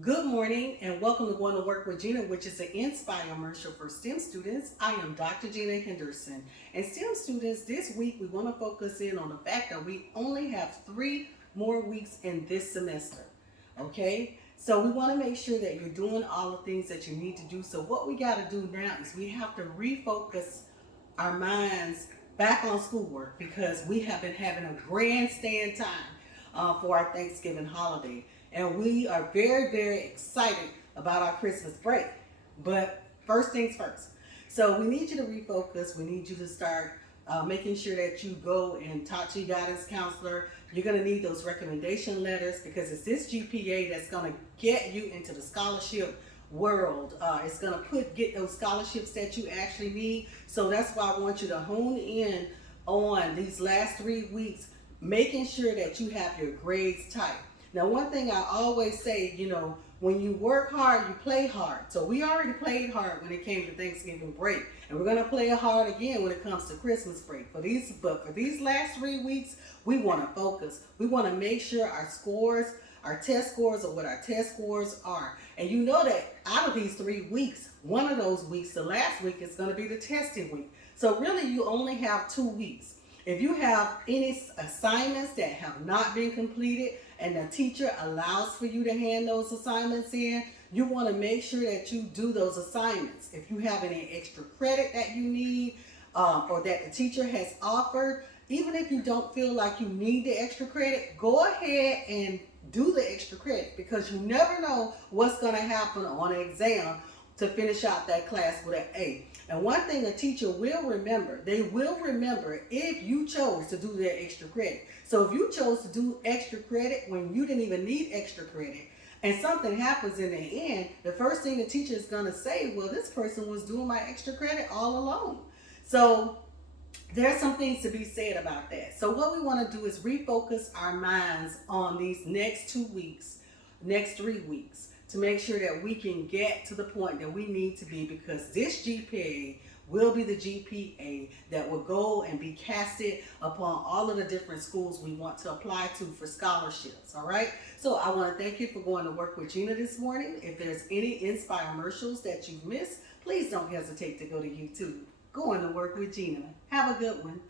Good morning and welcome to Going to Work with Gena, which is an Inspiremercial for STEM students. I am Dr. Gena Henderson. And STEM students, this week we want to focus in on the fact that we only have 3 more weeks in this semester. Okay? So we want to make sure that you're doing all the things that you need to do. So what we got to do now is we have to refocus our minds back on schoolwork because we have been having a grandstand time for our Thanksgiving holiday. And we are very, very excited about our Christmas break. But first things first. So we need you to refocus. We need you to start making sure that you go and talk to your guidance counselor. You're going to need those recommendation letters because it's this GPA that's going to get you into the scholarship world. It's going to get those scholarships that you actually need. So that's why I want you to hone in on these last 3 weeks, making sure that you have your grades tight. Now, one thing I always say, when you work hard, you play hard. So we already played hard when it came to Thanksgiving break, and we're gonna play hard again when it comes to Christmas break. But for these last 3 weeks, we want to focus. We want to make sure our scores, our test scores, are what our test scores are. And you know that out of these 3 weeks, one of those weeks, the last week, is going to be the testing week. So really, you only have 2 weeks. If you have any assignments that have not been completed and the teacher allows for you to hand those assignments in, you want to make sure that you do those assignments. If you have any extra credit that you need or that the teacher has offered, even if you don't feel like you need the extra credit, go ahead and do the extra credit because you never know what's going to happen on an exam to finish out that class with an A. And one thing a teacher will remember, they will remember if you chose to do their extra credit. So if you chose to do extra credit when you didn't even need extra credit, and something happens in the end, the first thing the teacher is going to say, well, this person was doing my extra credit all along. So there's some things to be said about that. So what we want to do is refocus our minds on these next 2 weeks, next 3 weeks, to make sure that we can get to the point that we need to be, because this GPA will be the GPA that will go and be casted upon all of the different schools we want to apply to for scholarships. All right. So I want to thank you for going to work with Gena this morning. If there's any Inspiremercials that you've missed, please don't hesitate to go to YouTube. Going to work with Gena. Have a good one.